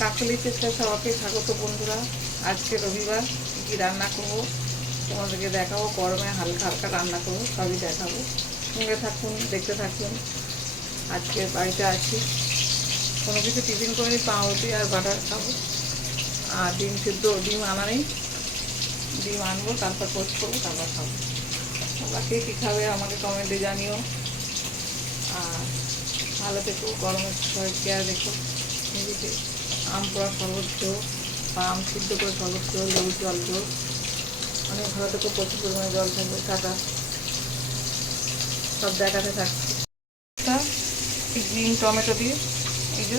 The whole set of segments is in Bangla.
কাকলি চেষ্টা সবাইকে স্বাগত বন্ধুরা। আজকে রবিবার কী কী রান্না করবো তোমাদেরকে দেখাবো। গরমে হালকা হালকা রান্না করবো, সবই দেখাবো। সঙ্গে থাকুন, দেখতে থাকুন। আজকে বাড়িতে আছি, কোনো কিছু টিফিন করে পাউরুটি আর বাটার খাবো, আর ডিম সিদ্ধ, ডিম আনা নেই, ডিম আনবো, তারপর পোস্ট করবো, তারপর খাবো। তোমরা কে কী খাবে আমাকে কমেন্টে জানিও। আর ভালো থেকো, গরমের শরীর কেয়ার রেখো নিজেকে। আম পোড়া শরবত খেও বা আম সিদ্ধ করে শরবত খেও, লেবুর জল খেও। অনেক ভালো থেকো, প্রচুর পরিমাণে জল থাকবে। টাটা, সব দেখাতে থাকছি। গ্রিন টমেটো দিয়ে, এই যে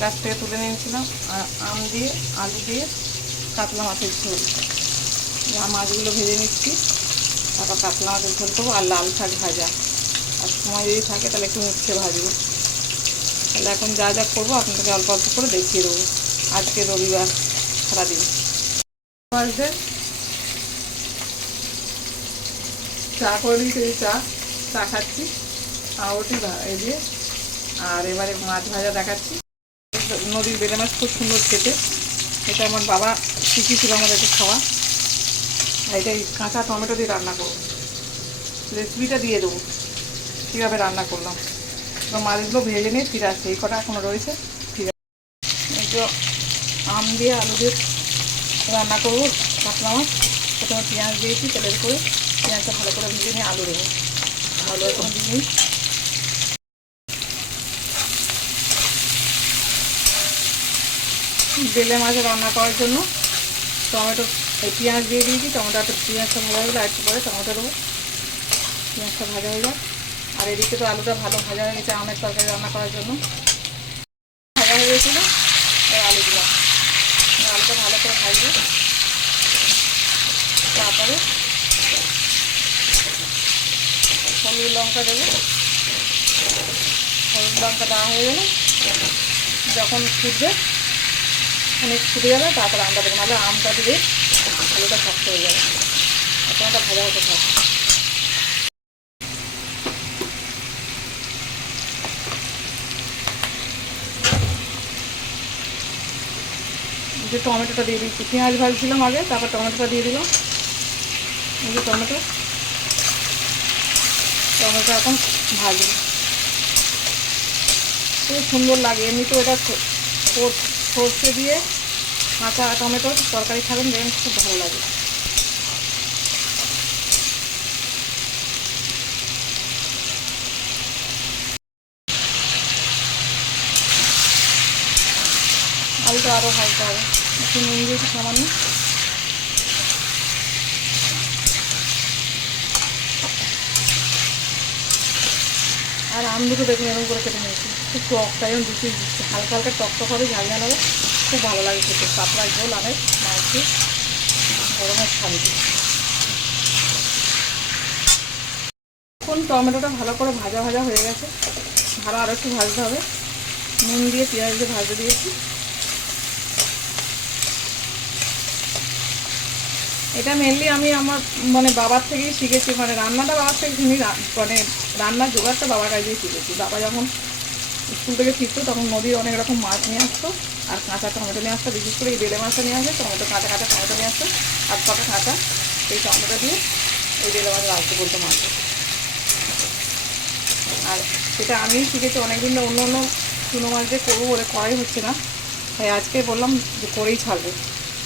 গাছ থেকে তুলে নিয়েছিলাম, আর আম দিয়ে, আলু দিয়ে কাতলা মাছের ঝোল। মাছগুলো ভেজে নিচ্ছি, তারপর কাতলা মাছের ঝোল করবো। আর লাল শাক ভাজা, আর সময় যদি থাকে তাহলে একটু উচ্ছে ভাজবো। তাহলে এখন যা যা করবো আপনাদেরকে অল্প অল্প করে দেখিয়ে দেবো। আজকে রবিবার সারাদিন আসবে, চা করে দিয়েছি, চা খাচ্ছি, পাউরুটি এই দিয়ে। আর এবারে মাছ ভাজা দেখাচ্ছি। নদীর বেলে মাছ খুব সুন্দর খেতে, এটা আমার বাবা শিখিয়েছিল আমাদেরকে খাওয়া। এটা কাঁচা টমেটো দিয়ে রান্না করবো, রেসিপিটা দিয়ে দেবো কীভাবে রান্না করলাম। মাছগুলো ভেজে নিয়ে ফিরে আসছে, এই কটা এখনো রয়েছে। ফিরে একটু আম দিয়ে আলু দিয়ে রান্না করবো কাতলা মাছ। প্রথমে পেঁয়াজ দিয়েছি তেলের করে, পেঁয়াজটা ভালো করে ভেজে নিয়ে আলু দেবো। আলু এখন দিয়ে বেলে মাছ রান্না করার জন্য টমেটো, পেঁয়াজ দিয়ে দিয়েছি। টমেটোটা, পেঁয়াজটা ভাজা হয়ে গেলে একটু পরে টমেটো দেবো, পেঁয়াজটা ভাজা হয়ে যায়। আর এদিকে তো আলুটা ভালো ভাজা হয়ে গেছে আমের তরকারি রান্না করার জন্য। ভাজা হয়ে গেছিলো, আলু দিলাম। আলুটা ভালো করে ভাজবো, তারপরে হলুদ লঙ্কা দেবো। হলুদ লঙ্কা দেওয়া হয়ে গেলে যখন ফুটবে, অনেক ফুটে যাবে, তারপরে আমটা দেবো। নাহলে আমটা দিলে আলুটা শক্ত হয়ে যাবে। আপনারটা ভাজা হতে থাকে। যে টমেটোটা দিয়ে দিচ্ছি, পেঁয়াজ ভাজছিলাম আগে, তারপর টমেটোটা দিয়ে দিলাম। এই যে টমেটো এখন ভাজবো, খুব সুন্দর লাগে। এমনিতেও এটা সর্ষে দিয়ে কাঁচা টমেটোর তরকারি খাবেন, দেখবেন খুব ভালো লাগে। আলুটা আরও ভাজতে হবে, একটু নুন দিয়েছি সামান্য। আর আম দুটো দেখুন এরকম করে কেটে নিয়েছি, খুব টক, তাই আমি দুটো দিচ্ছি। হালকা হালকা টক হবে, ঝাল ঝাল হবে, খুব ভালো লাগে খেতে। পাতলা ঝোল আমের মাছ দিয়ে, গরমের শান্তি। এখন টমেটোটা ভালো করে ভাজা ভাজা হয়ে গেছে, ভালো আরও একটু ভাজতে হবে। নুন দিয়ে পেঁয়াজ দিয়ে ভাজতে দিয়েছি। এটা মেনলি আমি আমার বাবার থেকেই শিখেছি, রান্নাটা বাবার থেকে শিখি, রান্নার জোগাড়টা বাবার কাছেই শিখেছি। বাবা যখন স্কুল থেকে ফিরতো তখন নদীর অনেক রকম মাছ নিয়ে আসতো, আর কাঁচা টমেটো নিয়ে আসতো। বিশেষ করে এই বেলে মাছটা নিয়ে আসে, টমেটো কাঁচা কাঁচা টমেটো নিয়ে আসতো, আর কটা কাঁচা এই টমেটো দিয়ে ওই বেলে মাছ রাখতে বলতো মাছ। আর সেটা আমিই শিখেছি অনেকদিন। অন্য অন্য চুনো মাছ দিয়ে করবো বলে করাই হচ্ছে না, তাই আজকে বললাম যে করেই ছাড়বো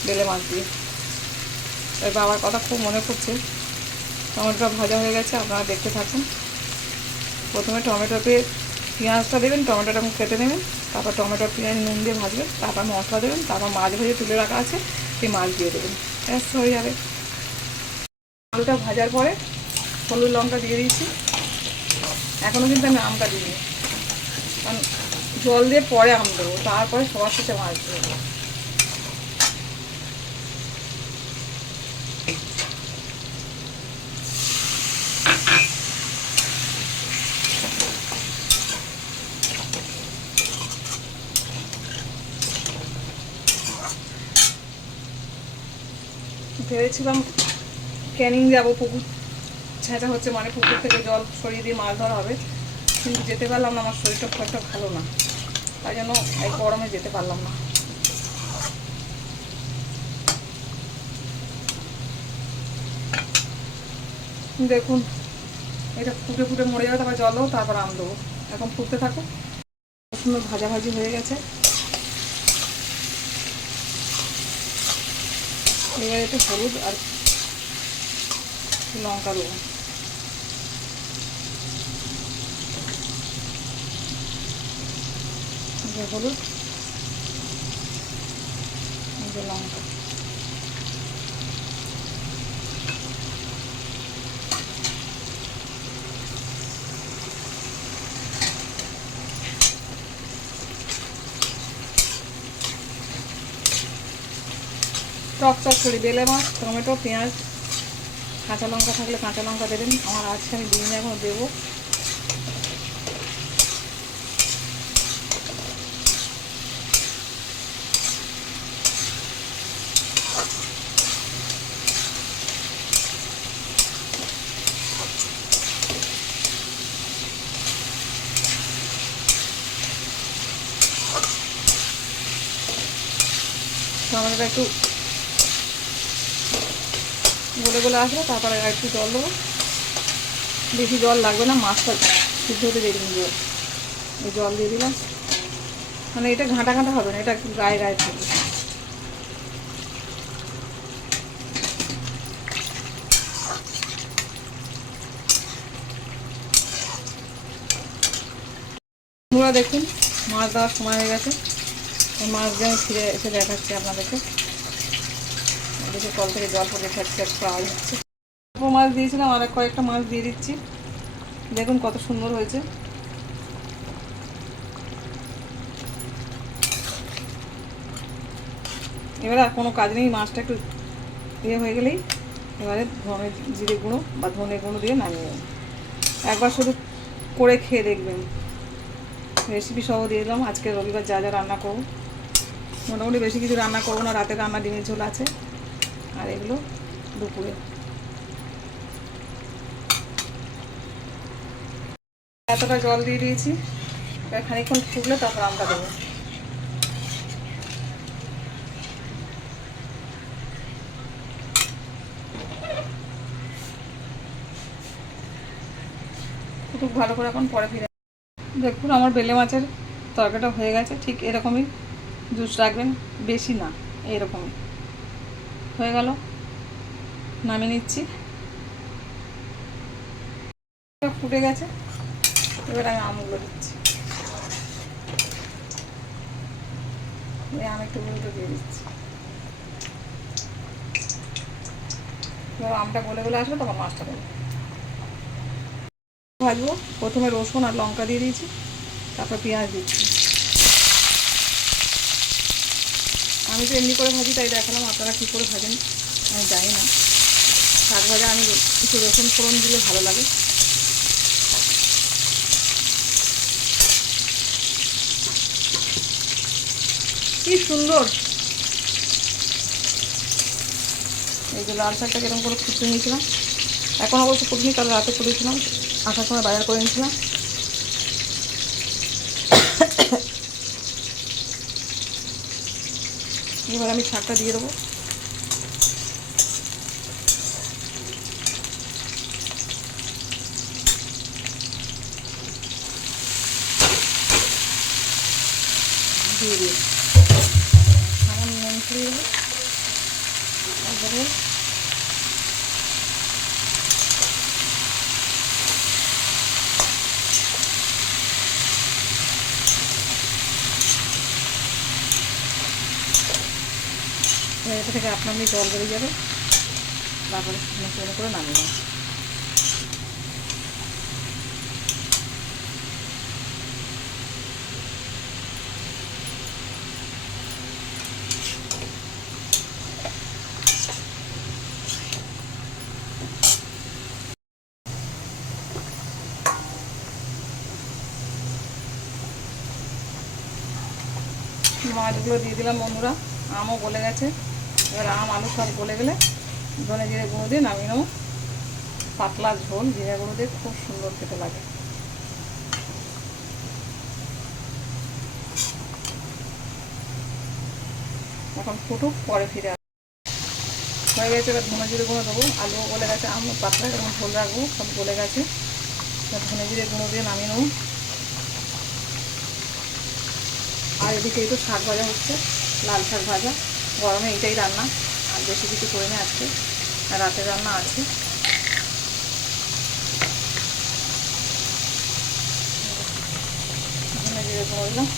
বেলে মাছ দিয়ে। তাই বাবার কথা খুব মনে পড়ছে। টমেটোটা ভাজা হয়ে গেছে, আপনারা দেখতে থাকুন। প্রথমে টমেটোতে পেঁয়াজটা দেবেন, টমেটোটা কেটে নেবেন, তারপর টমেটো পেঁয়াজ নুন দিয়ে ভাজবেন, তারপর মশলা দেবেন, তারপর মাছ ভেজে তুলে রাখা আছে সেই মাছ দিয়ে দেবেন, ব্যাস হয়ে যাবে। আলুটা ভাজার পরে হলুদ লঙ্কা দিয়ে দিয়েছি। এখনও কিন্তু আমি আমটা দিইনি, কারণ জল দিয়ে পরে আম দেবো, তারপরে সবার সাথে মাছ দেবো। ভেবেছিলাম ক্যানিং যাবো, পুকুর ছেঁচা হচ্ছে, পুকুর থেকে জল সরিয়ে দিয়ে মাছ ধরা হবে, কিন্তু যেতে পারলাম না, আমার শরীরটা খুব একটা ভালো না। তাই জন্য এই গরমে যেতে পারলাম না। দেখুন এটা ফুটে ফুটে মরে যাবে, তারপর জল দেবো, তারপর আম দেবো। এখন ফুটতে থাকো। সুন্দর ভাজাভাজি হয়ে গেছে। এবার একটু হলুদ আর লঙ্কা দেবো। হলুদ লঙ্কা টক টক করে বেলে মাছ, টমেটো, পেঁয়াজ, কাঁচা লঙ্কা থাকলে কাঁচা লঙ্কা দেবেন। আমার আজকে আমি দিনে এখন দেবো। টমেটোটা একটু গলে গলে আসবে, তারপরে আর একটু জল দেবো। বেশি জল লাগবে না, মাছটা সিদ্ধ হতে দিয়ে দিন। জল দিয়ে দিলাম, মানে এটা ঘাঁটা ঘাঁটা হবে না, এটা একটু গায়ে গায়ে থাকবে। বন্ধুরা দেখুন মাছ দেওয়ার সময় হয়ে গেছে। এই মাছ দিয়ে আমি ফিরে এসে দেখাচ্ছি আপনাদেরকে। দেখে কল থেকে জল পড়ে খাচ্ছে, একটু আওয়াজ হচ্ছে। মাছ দিয়েছিলাম, আর কয়েকটা মাছ দিয়ে দিচ্ছি। দেখুন কত সুন্দর হয়েছে। এবারে আর কোনো কাজ নেই, মাছটা একটু ইয়ে হয়ে গেলেই এবারে ধনে জিরে গুঁড়ো বা ধনে গুঁড়ো দিয়ে নামিয়ে দেবেন। একবার শুধু করে খেয়ে দেখবেন। রেসিপি সহ দিয়ে দিলাম। আজকে রবিবার যা যা রান্না করব, মোটামুটি বেশি কিছু রান্না করবো না। রাতে রান্না ডিমের ঝোল আছে, আর এগুলো দুপুরে। এতটা জল দিয়ে দিয়েছি, খানিকক্ষণ ফুটলে তারপর আমটা দেবো। খুব ভালো করে এখন পরে ফিরে। দেখুন আমার বেলে মাছের তরকারিটা হয়ে গেছে। ঠিক এরকমই জুস রাখবেন, বেশি না, এরকমই হয়ে গেল। নামিয়ে নিচ্ছি। ফুটে গেছে, এবার আমি আমগুলো দিচ্ছি। আম একটু গুঁড়ো দিয়ে দিচ্ছি। এবার আমটা গলে গলে আসবে, তখন মাছটা দেবো। ভাজবো। প্রথমে রসুন আর লঙ্কা দিয়ে দিয়েছি, তারপর পেঁয়াজ দিচ্ছি। আমি তো এমনি করে ভাজি, তাই দেখালাম। আপনারা কী করে ভাজেন আমি জানি না। শাক ভাজা আমি একটু রসুন ফোড়ন দিলে ভালো লাগে। কি সুন্দর! এই যে লাল শাকটা এরকম করে ফুটে নিয়েছিলাম, এখন অবশ্য ফুটনি, কাল রাতে ফুটেছিলাম, আসার সময় বাজার করে নিয়েছিলাম। এবার আমি শাকটা দিয়ে দেবো। দিয়ে দিয়ে আমার নুন দিয়ে দেবো। তারপরে এটা থেকে আপনার জল বেরিয়ে যাবে, তারপরে শুকনো করে নামিয়ে দেবো। মাছগুলো দিয়ে দিলাম বন্ধুরা। আমও গলে গেছে। এবার আম আলু সব গলে গেলে ধনে জিরে গুঁড়ো দিয়ে নামিয়ে নেবো। পাতলা ঝোল জিরে গুঁড়ো দিয়ে খুব সুন্দর খেতে লাগে। এখন ফুটুক, পরে ফিরে আসবো। হয়ে গেছে, এবার ধনে জিরে গুঁড়ো দেবো। আলুও গলে গেছে, আলু পাতলা এরকম ঝোল রাখবো, সব গলে গেছে। ধনে জিরে গুঁড়ো দিয়ে নামিয়ে নেবো। আর এদিকে একটু শাক ভাজা হচ্ছে, লাল শাক ভাজা। গরমে এইটাই রান্না, আর বেশি কিছু করে নিই আজকে, রাতের রান্না আছে। ধনে জিরে গুঁড়ো দিলাম।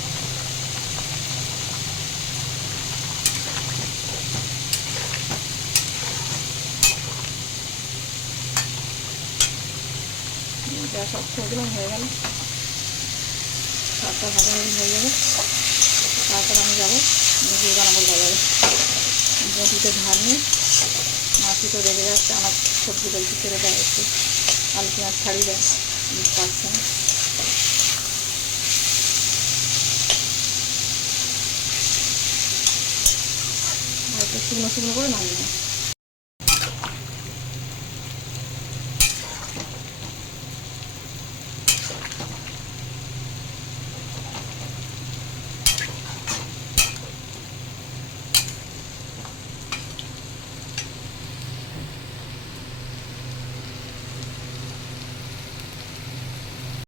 গ্যাস অফ করে দিলাম, হয়ে গেল। শাকটা ভাজা হয়ে যাবে, তারপর আমি যাবো মুরগি বানাবো বাজারে। বটিতে ধার নিয়ে মাছি তো রেগে যাচ্ছে, আমার সবজিটা একটু ছেড়ে দেয়, একটু আলু পেঁয়াজ ছাড়িয়ে দেয়, পাচ্ছে না। আর একটু শুকনো শুকনো করে নামিয়ে নেয়।